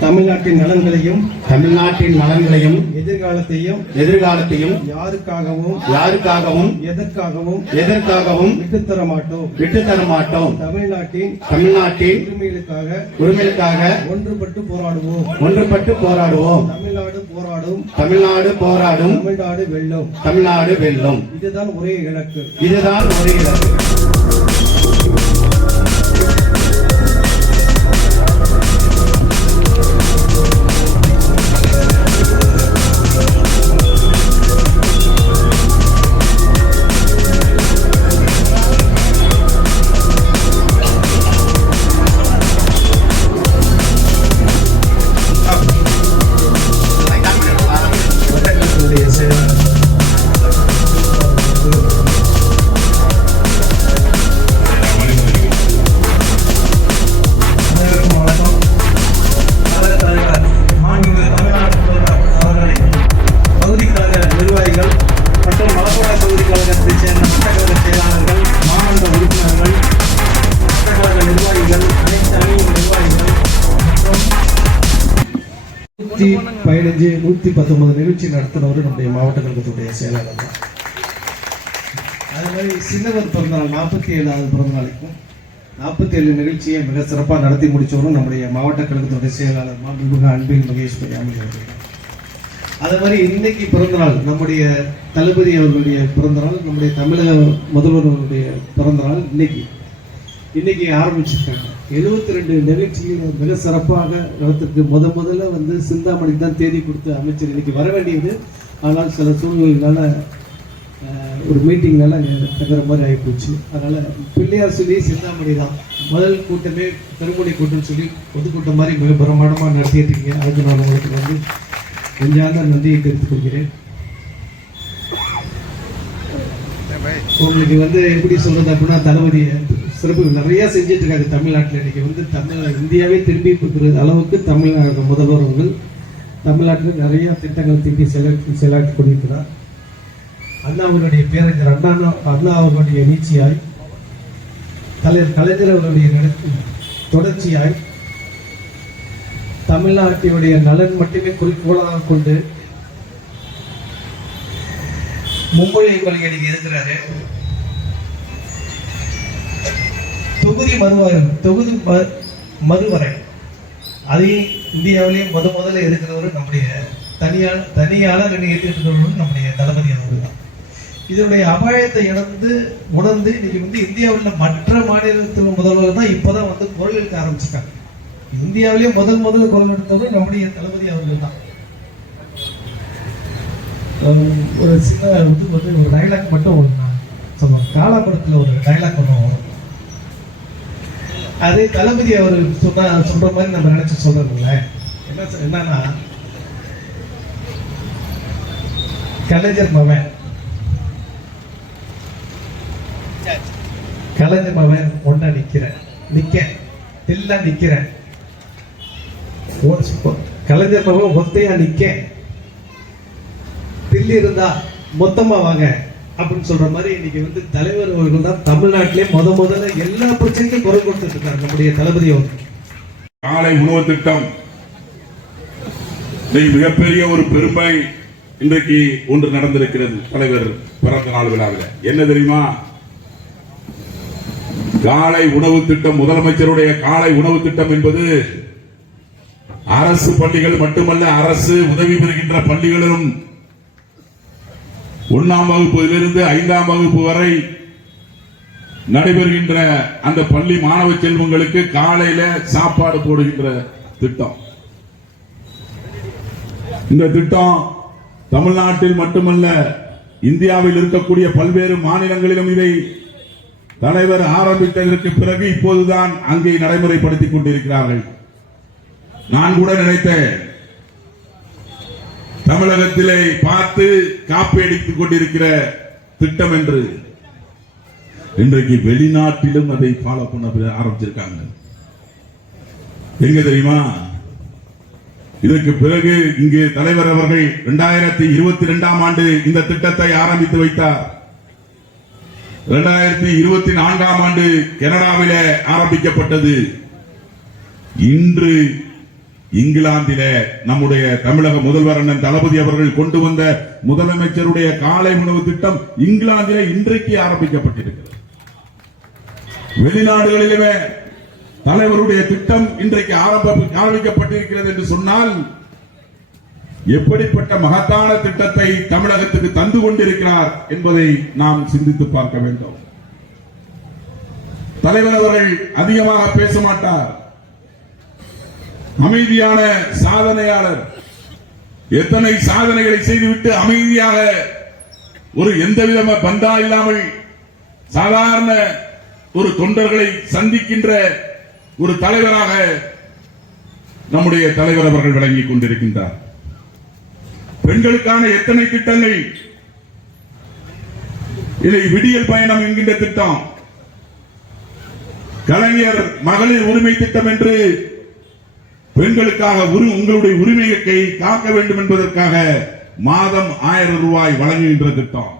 தமிழ்நாட்டின் நலன்களையும் எதிர்காலத்தையும் யாருக்காகவும் எதற்காகவும் விட்டுத்தர மாட்டோம். தமிழ்நாட்டின் உரிமைகளுக்காக ஒன்றுபட்டு போராடுவோம். தமிழ்நாடு போராடும். தமிழ்நாடு வெல்லும். இதுதான் ஒரே இலக்கு. நிகழ்ச்சி நடத்தினவர் நம்முடைய மாவட்ட கழகத்துடைய செயலாளர் தான். அதே மாதிரி சின்னவர் பிறந்தநாள் 47வது பிறந்தநாளைக்கும் 47 நிகழ்ச்சியை மிக சிறப்பாக நடத்தி முடிச்சவரும் நம்முடைய மாவட்ட கழகத்துடைய செயலாளர் மாண்புமிகு அன்பில் மகேஷ் பொய்யாமி அவர்கள். அதே மாதிரி இன்னைக்கு பிறந்தநாள் நம்முடைய தளபதி அவர்களுடைய பிறந்தநாள், நம்முடைய தமிழக முதல்வர் அவர்களுடைய பிறந்தநாள் இன்னைக்கு ஆரம்பிச்சிருக்காங்க. 72 நிகழ்ச்சிகள் மிக சிறப்பாக நடத்திருக்கு. முதல்ல வந்து சிந்தாமணிக்கு தான் தேதி கொடுத்து அமைச்சர் இன்னைக்கு வர வேண்டியது. ஆனால் சில சூழ்நிலைகளால ஒரு மீட்டிங்னால தங்குற மாதிரி ஆகிப்போச்சு. அதனால பிள்ளையார் சொல்லி சிந்தாமணி தான் முதல் கூட்டமே பெருமொழி கூட்டம் சொல்லி பொதுக்கூட்டம் மாதிரி மிக பிரமாண்டமாக நடத்திட்டு இருக்கீங்க. அதுக்கு நான் உங்களுக்கு வந்து நெஞ்சார்ந்த நன்றியை தெரிவித்துக் கொள்கிறேன். உங்களுக்கு வந்து எப்படி சொல்றது அப்படின்னா, தளபதி சிறப்பு நிறைய செஞ்சுட்டு இருக்காரு தமிழ்நாட்டில். இன்னைக்கு வந்து இந்தியாவே திரும்பி கொடுக்குற அளவுக்கு தமிழ்நாடு முதல்வர் அவர்கள் தமிழ்நாட்டில் நிறைய திட்டங்கள் திரும்பி செயலாற்றி கொண்டிருக்கிறார். அண்ணாவுடைய பேரறிஞர் அண்ணா அவர்களுடைய நீட்சியாய், தலைவர் கலைஞர் அவர்களுடைய தொடர்ச்சியாய் தமிழ்நாட்டினுடைய நலன் மட்டுமே குறிக்கோளாக கொண்டு மும்மொழி கொள்கை இருக்கிறாரு. தொகுதி மறுவரை அதையும் இந்தியாவிலேயே முதல்ல இருக்கிறவரும் நம்முடைய தனியாளர் ஏற்றிருக்கிறவரும் நம்முடைய தளபதி அவர்கள் தான். இதனுடைய அபாயத்தை உணர்ந்து இன்னைக்கு வந்து இந்தியாவில் மற்ற மாநிலத்தில் முதல்வர் தான் இப்பதான் வந்து குரல் எடுக்க ஆரம்பிச்சிருக்காங்க. இந்தியாவிலேயே முதல்ல குரல் எடுத்தவர் நம்முடைய தளபதி அவர்கள் தான். ஒரு சின்ன ஒரு டைலாக் மட்டும் சொல்லுவாங்க. காலாபுரத்தில் ஒரு டைலாக் பண்ணுவோம். அதே தளபதி அவர் சொல்ற மாதிரி நம்ம நினைச்சு சொல்றோம்ல. என்னன்னா, கலைஞர் மவன் ஒன்னா நிக்கிறேன் கலைஞர் மவன் ஒத்தையா நிக்க தில்லி இருந்தா மொத்தமா வாங்க அப்படின்னு சொல்ற மாதிரி இன்னைக்கு வந்து தலைவர் அவர்கள் தான் தமிழ்நாட்டிலே முதல்ல எல்லா பிரச்சனைக்கும் குரல் கொடுத்துட்டு இருக்காங்க நம்முடைய தளபதி அவர்கள். காலை உணவு திட்டம் மிகப்பெரிய ஒரு பெருமை இன்றைக்கு ஒன்று நடந்திருக்கிறது. தலைவர் பிறந்த நாள் விழாவில் என்ன தெரியுமா? காலை உணவு திட்டம், முதலமைச்சருடைய காலை உணவு திட்டம் என்பது அரசு பள்ளிகள் மட்டுமல்ல, அரசு உதவி பெறுகின்ற பள்ளிகளிலும் 1ஆம் வகுப்பிலிருந்து 5ஆம் வகுப்பு வரை நடைபெறுகின்ற அந்த பள்ளி மாணவ செல்வங்களுக்கு காலையில சாப்பாடு போடுகின்ற திட்டம். இந்த திட்டம் தமிழ்நாட்டில் மட்டுமல்ல, இந்தியாவில் இருக்கக்கூடிய பல்வேறு மாநிலங்களிலும் இதை தலைவர் ஆரம்பித்ததற்கு பிறகு இப்போதுதான் அங்கே நடைமுறைப்படுத்திக் கொண்டிருக்கிறார்கள். நான் கூட நினைத்தேன், தமிழகத்திலே பார்த்து காப்பி அடித்துக் கொண்டிருக்கிற திட்டம் என்று. இன்றைக்கு வெளிநாட்டிலும் அதை ஃபாலோ பண்ண ஆரம்பிச்சிருக்காங்க. எங்க தெரியுமா? இதற்கு பிறகு இங்கே தலைவர் அவர்கள் 2022ஆம் ஆண்டு இந்த திட்டத்தை ஆரம்பித்து வைத்தார். 2024ஆம் ஆண்டு கனடாவிலே ஆரம்பிக்கப்பட்டது. இன்று இங்கிலாந்திலே நம்முடைய தமிழக முதல்வர் அண்ணன் தளபதி அவர்கள் கொண்டு வந்த முதலமைச்சருடைய காலை உணவு திட்டம் இங்கிலாந்திலே இன்றைக்கு ஆரம்பிக்கப்பட்டிருக்கிறது. வெளிநாடுகளிலுமே தலைவருடைய திட்டம் இன்றைக்கு ஆரம்பிக்கப்பட்டிருக்கிறது என்று சொன்னால் எப்படிப்பட்ட மகத்தான திட்டத்தை தமிழகத்துக்கு தந்து கொண்டிருக்கிறார் என்பதை நாம் சிந்தித்து பார்க்க வேண்டும். தலைவர் அவர்கள் அதிகமாக பேச மாட்டார், அமைதியான சாதனையாளர். எத்தனை சாதனைகளை செய்துவிட்டு அமைதியாக ஒரு எந்தவித பந்தா இல்லாமல் சாதாரண ஒரு தொண்டர்களை சந்திக்கின்ற ஒரு தலைவராக நம்முடைய தலைவர் அவர்கள் விளங்கிக் கொண்டிருக்கின்றார். பெண்களுக்கான எத்தனை திட்டங்கள், இதை விடியல் பயணம் என்கின்ற திட்டம், கலைஞர் மகளிர் உரிமை திட்டம் என்று பெண்களுக்காக உங்களுடைய உரிமையை காக்க வேண்டும் என்பதற்காக மாதம் 1000 ரூபாய் வழங்குகின்ற திட்டம்,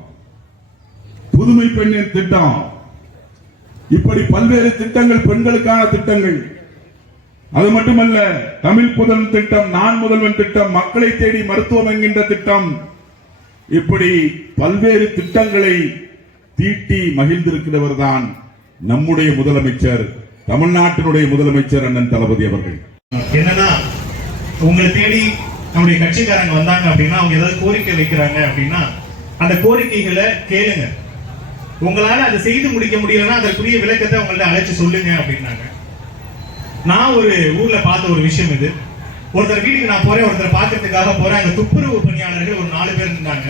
புதுமை பெண்ணின் திட்டம், இப்படி பல்வேறு திட்டங்கள், பெண்களுக்கான திட்டங்கள். அது மட்டுமல்ல, தமிழ் புதன் திட்டம், நான் முதல்வன் திட்டம், மக்களை தேடி மருத்துவம் என்கின்ற திட்டம், இப்படி பல்வேறு திட்டங்களை தீட்டி மகிழ்ந்திருக்கிறவர் தான் நம்முடைய முதலமைச்சர், தமிழ்நாட்டினுடைய முதலமைச்சர் அண்ணன் தளபதி அவர்கள். என்னன்னா, உங்களை தேடி நம்முடைய கட்சிக்காரங்க வந்தாங்க அப்படின்னா, அவங்க ஏதாவது கோரிக்கை வைக்கிறாங்க அப்படின்னா அந்த கோரிக்கைகளை கேளுங்க. உங்களால அதை செய்து முடிக்க முடியலன்னா அதற்குரிய விளக்கத்தை உங்கள்ட்ட அழைச்சு சொல்லுங்க அப்படின்னாங்க. நான் ஒரு ஊர்ல பார்த்த ஒரு விஷயம் இது. ஒருத்தர் வீட்டுக்கு நான் போறேன், ஒருத்தர் பார்க்கறதுக்காக போறேன். அந்த துப்புரவு பணியாளர்கள் ஒரு 4 பேர் இருந்தாங்க.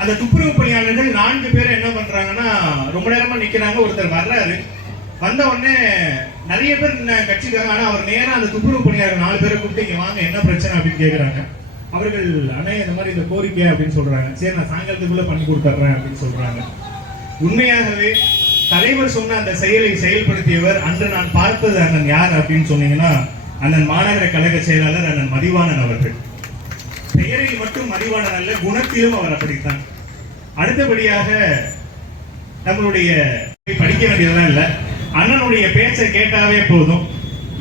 அந்த துப்புரவு பணியாளர்கள் 4 பேர் என்ன பண்றாங்கன்னா, ரொம்ப நேரமா நிக்கிறாங்க. ஒருத்தர் வர்றாரு, வந்த உடனே நிறைய பேர் கட்சிக்காரங்க. ஆனா அவர் நேரா அந்த துப்புரவு பணியாளர் 4 பேரை கூப்பிட்டு இங்க வாங்க, என்ன பிரச்சனை அப்படின்னு கேக்குறாங்க. அவர்கள் அண்ணே இந்த மாதிரி இந்த கோரிக்கை அப்படின்னு சொல்றாங்க. சரி, நான் சாயங்காலத்துக்குள்ள பண்ணி கொடுத்துட்றேன் அப்படின்னு சொல்றாங்க. உண்மையாகவே தலைவர் சொன்ன அந்த செயலை செயல்படுத்தியவர் அன்று நான் பார்த்தது அண்ணன் யார் அப்படின்னு சொன்னீங்கன்னா, அண்ணன் மாநகர கழக செயலாளர் அண்ணன் மதிவாணன் அவர்கள். பெயரில் மட்டும் மதிவாணன் அல்ல, குணத்திலும் அவர் அப்படித்தான். அடுத்தபடியாக நம்மளுடைய படிக்க வேண்டியதெல்லாம் இல்ல, அண்ணனுடைய பேச்சை கேட்டாவே போதும்.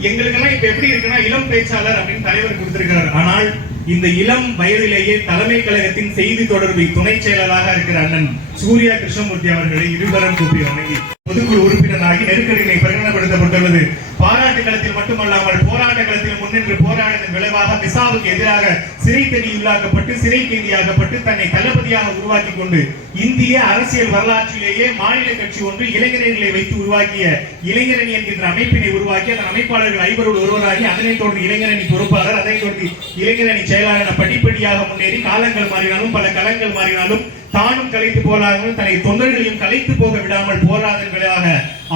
எங்களுக்கெல்லாம் இப்ப எப்படி இருக்குன்னா, இளம் பேச்சாளர் அப்படின்னு தலைவர் கொடுத்திருக்கிறார். ஆனால் இந்த இளம் வயதிலேயே தலைமை கழகத்தின் செய்தி தொடர்பு துணை செயலராக இருக்கிற அண்ணன் சூர்யா கிருஷ்ணமூர்த்தி அவர்களை இருவரும் கூப்பி வணங்கி பொதுக்குழு உறுப்பினராகி நெருக்கடியை பிரகடனப்படுத்தப்பட்டுள்ளது. பாராட்டு களத்தில் மட்டுமல்லாமல் போராட்ட களத்தில் முன்னின்று போராட்டத்தின் விளைவாக மிசாவுக்கு எதிராக சிறை உள்ளாக்கப்பட்டு சிறை கைதியாகப்பட்டு தன்னை தளபதியாக உருவாக்கி கொண்டு இந்திய அரசியல் வரலாற்றிலேயே மாநில கட்சி ஒன்று இளைஞர்களை வைத்து உருவாக்கிய இளைஞரணி என்கின்ற அமைப்பினை உருவாக்கி அதன் அமைப்பாளர்கள் 5 ஒருவராகி அதனைத் தொடர்ந்து இளைஞரணி பொறுப்பாளர், அதைத் தொடர்ந்து இளைஞரணி செயலாளர் படிப்படியாக முன்னேறி காலங்கள் மாறினாலும் பல களங்கள் மாறினாலும் தானும் கலைத்து போலாமல் தன்னை தொண்டர்களையும் கலைத்து போக விடாமல் போராதன் விளைவாக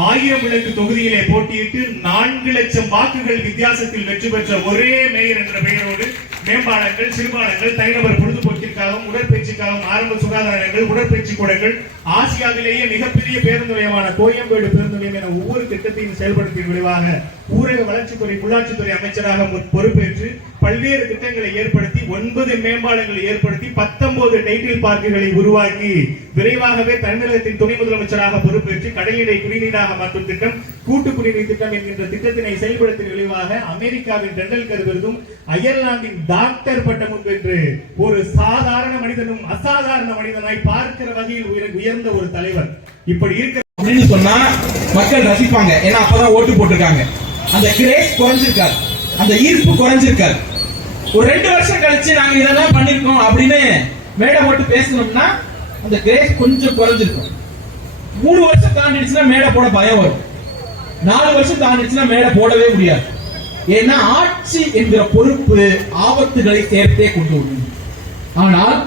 1000 விளக்கு தொகுதியிலே போட்டியிட்டு 4 லட்சம் வாக்குகள் வித்தியாசத்தில் வெற்றி பெற்ற ஒரே மேயர் என்ற பெயரோடு மேம்பாலங்கள், சிறுபாலங்கள், தனிநபர் பொழுதுபோக்கிற்காகவும் உடற்பயிற்சிக்காகவும் ஆரம்ப சுகாதார நிலையங்கள், உடற்பயிற்சி கூடங்கள், ஆசியாவிலேயே மிகப்பெரிய பேருந்து நிலையமான கோயம்பேடு பேருந்து நிலையம் என ஒவ்வொரு திட்டத்தையும் செயல்படுத்திய விளைவாக ஊரக வளர்ச்சித்துறை, உள்ளாட்சித்துறை அமைச்சராக பொறுப்பேற்று பல்வேறு திட்டங்களை ஏற்படுத்தி 9 மேம்பாலங்களை ஏற்படுத்தி 19 டைட்டில் பார்க்குகளை உருவாக்கி விரைவாகவே தமிழகத்தின் துணை முதலமைச்சராக பொறுப்பேற்று கடலிடை குடிநீராக மாற்றும் திட்டம், கூட்டு குடிநீர் திட்டம் என்கின்ற திட்டத்தினை செயல்படுத்திய விளைவாக அமெரிக்காவின் டெண்டல்கர் விருதும் அயர்லாந்தின் டாக்டர் பட்டமும் பெற்று ஒரு சாதாரண மனிதனும் அசாதாரண மனிதனாய் பார்க்கிற வகையில் உயர்ந்த ஒரு தலைவர். இப்படி இருக்க அப்படின்னு சொன்னா மக்கள் ரசிப்பாங்க. ஏன்னா அப்பதான் ஓட்டு போட்டிருக்காங்க. அந்த கிரேஸ் குறைஞ்சிருக்காரு, அந்த ஈர்ப்பு குறைஞ்சிருக்காரு. ஒரு 2 வருஷம் கழிச்சு நாங்க இதெல்லாம் பண்ணிருக்கோம் அப்படின்னு மேடை போட்டு பேசணும்னா அந்த கிரேஸ் கொஞ்சம் குறைஞ்சிருக்கும். 3 வருஷம் தாண்டிடுச்சுன்னா மேடை போட பயம் வரும். 4 வருஷம் தாண்டிடுச்சுன்னா மேடை போடவே முடியாது. ஏன்னா ஆட்சி என்கிற பொறுப்பு ஆபத்துகளை சேர்த்தே கொண்டு வரும். ஆனால்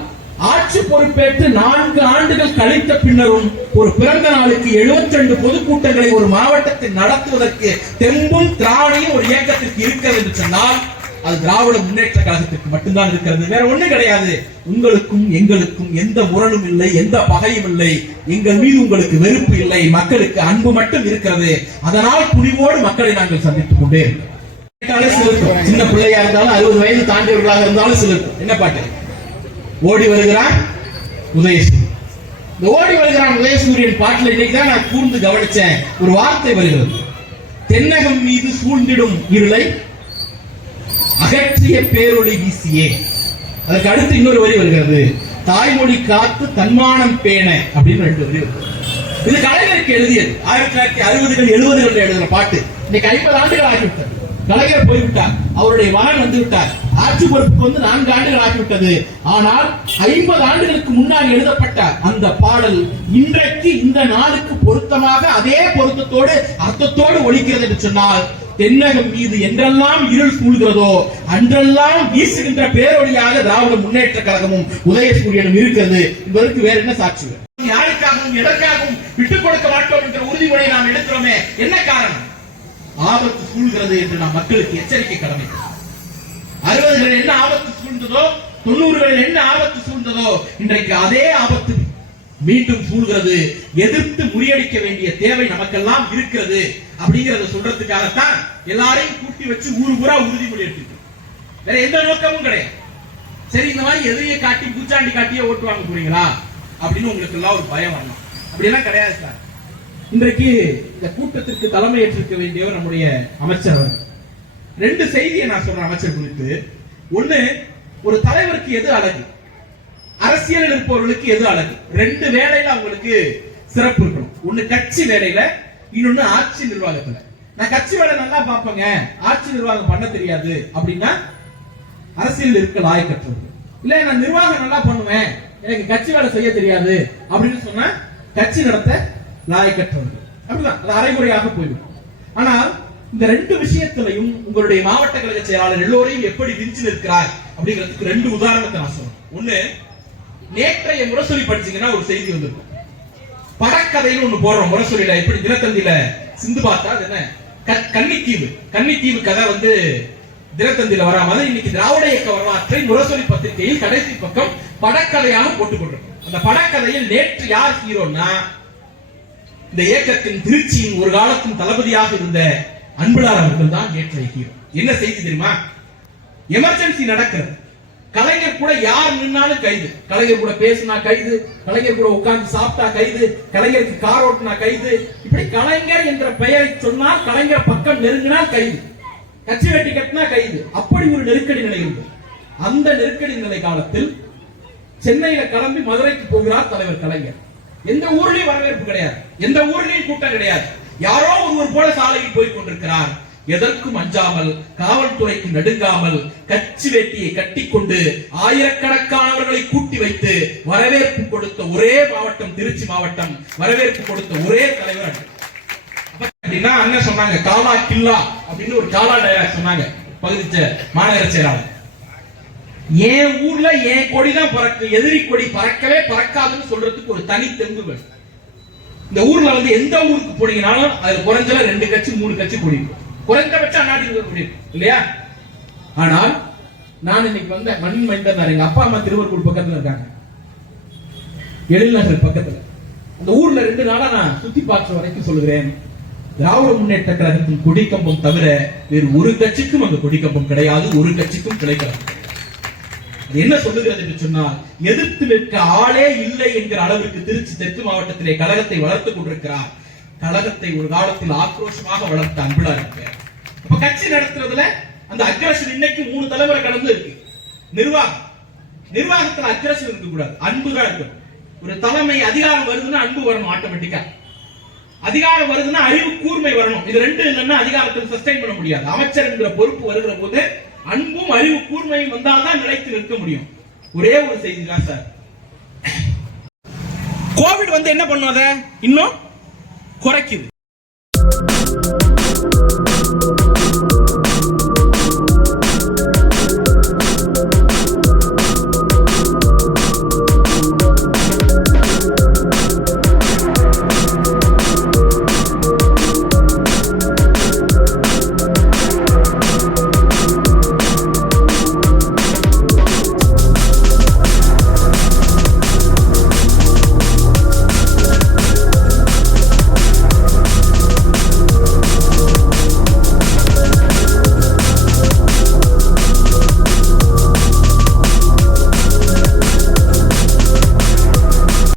ஆட்சி பொறுப்பேற்று 4 ஆண்டுகள் கழித்த பின்னரும் ஒரு பிறந்த நாளுக்கு 72 பொதுக்கூட்டங்களை ஒரு மாவட்டத்தில் நடத்துவதற்கு தெம்பும் திராணியும் ஒரு இயக்கத்திற்கு இருக்கிறது என்று சொன்னால் அது திராவிட முன்னேற்ற கழகத்திற்கு மட்டும்தான் இருக்கிறது, வேற ஒண்ணு கிடையாது. உங்களுக்கும் எங்களுக்கும் எந்த முரணும் இல்லை, எந்த பகையும் இல்லை. எங்கள் மீது உங்களுக்கு வெறுப்பு இல்லை, மக்களுக்கு அன்பு மட்டும் இருக்கிறது. அதனால் துணிவோடு மக்களை நாங்கள் சந்தித்துக் கொண்டே இருக்கிறோம். சின்ன பிள்ளையா இருந்தாலும் 60 வயது தாண்டியவர்களாக இருந்தாலும் சிலருக்கும் என்ன பாட்டு, ஓடி வருகிறான் உதயசூரியன். இந்த ஓடி வருகிறான் உதயசூரியன் பாட்டில் இன்னைக்கு தான் நான் கூர்ந்து கவனிச்சேன். ஒரு வார்த்தை வருகிறது, தென்னகம் மீது சூழ்ந்திடும் இருளை அகற்றிய பேரொளி வீசியே. அதுக்கு அடுத்து இன்னொரு வரி வருகிறது, தாய்மொழி காத்து தன்மானம் பேண அப்படின்னு 2 வரி வருகிறது. இது கலைஞருக்கு எழுதியது 1960கள் 70கள் எழுதுற பாட்டு. இன்னைக்கு 50 ஆண்டுகள் ஆகிவிட்டது. கலைஞர் போய்விட்டார், அவருடைய மகன் வந்து விட்டார், ஆட்சி பொறுப்புக்கு வந்து 4 ஆண்டுகள் ஆகிவிட்டது. ஆனால் 50 ஆண்டுகளுக்கு முன்னால் எழுதப்பட்ட அந்த பாடல் இன்றைக்கு இந்த நாளுக்கு பொருத்தமாக அதே பொருத்தத்தோடு அர்த்தத்தோடு ஒலிக்கிறது என்று சொன்னால், தென்னகம் மீது என்றெல்லாம் இருள் சூழ்கிறதோ அன்றெல்லாம் வீசுகின்ற பேரொழியாக திராவிட முன்னேற்ற கழகமும் உதயசூரியனும் இருக்கிறது என்பதற்கு வேற என்ன சாட்சி? யாருக்காகவும் எதற்காகவும் விட்டுக் கொடுக்க மாட்டோம் என்ற உறுதிமொழியை நாம் எடுக்கிறோமே, என்ன காரணம்? ஆபத்து சூழ்கிறது என்று நாம் மக்களுக்கு எச்சரிக்கை கடமை. 60களில் என்ன ஆபத்து சூழ்ந்ததோ, 90களில் என்ன ஆபத்து சூழ்ந்ததோ, இன்றைக்கு அதே ஆபத்து மீண்டும் சூழ்கிறது. எதிர்த்து முறியடிக்க வேண்டிய தேவை நமக்கெல்லாம் இருக்கிறது. அப்படிங்கறத சொல்றதுக்காகத்தான் எல்லாரையும் கூட்டி வச்சு ஊரு பூரா உறுதிமொழி எடுத்துருக்கு. வேற எந்த நோக்கமும் கிடையாது. சரி, இந்த மாதிரி எதிரியை காட்டி பூச்சாண்டி காட்டியே ஓட்டு வாங்க போறீங்களா அப்படின்னு உங்களுக்கு எல்லாம் ஒரு பயம் வரணும். அப்படியெல்லாம் கிடையாது சார். இன்றைக்கு இந்த கூட்டத்திற்கு தலைமை ஏற்றிருக்க வேண்டியவர் நம்முடைய அமைச்சர் அவர்கள். 2 செய்தியை நான் சொல்றேன் அமைச்சர் குறித்து. ஒண்ணு, ஒரு தலைவருக்கு எது அழகு, அரசியலில் இருப்பவர்களுக்கு எது அழகு? 2 வேலையில அவங்களுக்கு சிறப்பு இருக்கணும். ஒண்ணு கட்சி வேலையில, இன்னொன்னு ஆட்சி நிர்வாகத்துல. நான் கட்சி வேலை நல்லா பார்ப்பேங்க, ஆட்சி நிர்வாகம் பண்ண தெரியாது அப்படின்னா அரசியல் இருக்க லாயக்கற்றது. இல்ல நான் நிர்வாகம் நல்லா பண்ணுவேன், எனக்கு கட்சி வேலை செய்ய தெரியாது அப்படின்னு சொன்னா கட்சி நடத்த லாயக்கற்றவர்கள். அப்படிதான், அது அரைகுறையாக போய்விடும். ஆனால் இந்த 2 விஷயத்திலையும் உங்களுடைய மாவட்ட கழக செயலாளர் எல்லோரையும் எப்படி விரிச்சு நிற்கிறார் அப்படிங்கிறதுக்கு 2 உதாரணத்தை நான் சொல்றேன். ஒண்ணு, நேற்றைய முரசொலி படிச்சீங்கன்னா ஒரு செய்தி வந்திருக்கும். படக்கதைன்னு ஒண்ணு போடுறோம் முரசொலியில. எப்படி தினத்தந்தியில சிந்து பார்த்தா அது என்ன, கன்னித்தீவு கதை வந்து தினத்தந்தியில வராம இன்னைக்கு திராவிட இயக்க வரலாற்றை முரசொலி பத்திரிகையில் கடைசி பக்கம் படக்கதையாக போட்டுக் கொண்டிருக்கோம். அந்த படக்கதையில் நேற்று யார் ஹீரோன்னா, இந்த இயக்கத்தின் திருச்சியின் ஒரு காலத்தின் தளபதியாக இருந்த அன்புலார் அவர்கள் தான் நேற்றைய ஹீரோ. என்ன செய்தி தெரியுமா? எமர்ஜென்சி நடக்கிறது, கலைஞர் கூட யார் நின்னாலும் கைது, கலைஞர் கூட பேசினா கைது, கலைஞர் கூட உட்கார்ந்து சாப்பிட்டா கைது, கலைஞருக்கு கார் ஓட்டினா கைது, இப்படி கலைஞர் என்ற பெயரை சொன்னால் கலைஞர் பக்கம் நெருங்கினால் கைது, கட்சி வெட்டி கட்டினா கைது. அப்படி ஒரு நெருக்கடி நிலை இருந்தது. அந்த நெருக்கடி நிலை காலத்தில் சென்னையில கிளம்பி மதுரைக்கு போகிறார் தலைவர் கலைஞர். எந்த ஊர்லயும் வரவேற்பு கிடையாது, எந்த ஊர்லயும் கூட்டம் கிடையாது. யாரோ ஒருவர் போல சாலையில் போய் கொண்டிருக்கிறார். எதற்கும் அஞ்சாமல், காவல்துறைக்கு நடுங்காமல், கட்சி வேட்டியை கட்டிக்கொண்டு ஆயிரக்கணக்கானவர்களை கூட்டி வைத்து வரவேற்பு கொடுத்த ஒரே மாவட்டம் திருச்சி மாவட்டம். வரவேற்பு கொடுத்த ஒரே தலைவர் அப்படின்னா அண்ணன் சொன்னாங்க, காலா கில்லா அப்படின்னு ஒரு காலா டயலாக் சொன்னாங்க பகுதி மாநகர செயலாளர். என் ஊர்ல என் கொடிதான் பறக்கு, எதிரி கொடி பறக்கவே பறக்காதுன்னு சொல்றதுக்கு ஒரு தனி தெம்பு வேணும். இந்த ஊர்ல வந்து எந்த ஊருக்கு போனீங்கன்னாலும் அதுல குறைஞ்சல 2 கட்சி 3 கட்சி கொடி, குறைந்தபட்சம் அண்ணாதிமுக இல்லையா? ஆனால் நான் இன்னைக்கு வந்த மண் மைந்தர், எங்க அப்பா அம்மா திருவள்ளூர் பக்கத்துல இருக்காங்க, எழில்நகர் பக்கத்துல. அந்த ஊர்ல 2 நாளா நான் சுத்தி பார்த்த வரைக்கும் சொல்லுகிறேன், திராவிட முன்னேற்ற கழகத்தின் கொடிக்கம்பம் தவிர வேறு ஒரு கட்சிக்கும் அந்த கொடிக்கம்பம் கிடையாது, ஒரு கட்சிக்கும் கிடைக்காது. என்ன சொல்லுகிறது என்று சொன்னால், எதிர்த்து நிற்க ஆளே இல்லை என்கிற அளவிற்கு திருச்சி தெற்கு மாவட்டத்திலே கழகத்தை வளர்த்துக் கொண்டிருக்கிறார். கழகத்தை ஒரு காலத்தில் ஆக்ரோஷமாக வளர்த்த அன்புலா இருக்கு. அப்ப கட்சி நடத்துறதுல அந்த அக்ரஷன் இன்னைக்கு 3 தலைமுறை கடந்து இருக்கு. நிர்வாகத்துல அக்ரஷன் இருக்க கூடாது, அன்புதான் இருக்கும். ஒரு தலைமை அதிகாரம் வருதுன்னா அன்பு வரணும், ஆட்டோமேட்டிக்கா அதிகாரம் வருதுன்னா அறிவு கூர்மை வரணும். இது 2 இல்லைன்னா அதிகாரத்தில் சஸ்டைன் பண்ண முடியாது. அமைச்சர் என்கிற பொறுப்பு வருகிற போது அன்பும் அறிவு கூர்மையும் வந்தால்தான் நிலைத்து நிற்க முடியும். ஒரே ஒரு செய்தி தான் சார், கோவிட் வந்து என்ன பண்ணுவத இன்னும் குறைக்குது.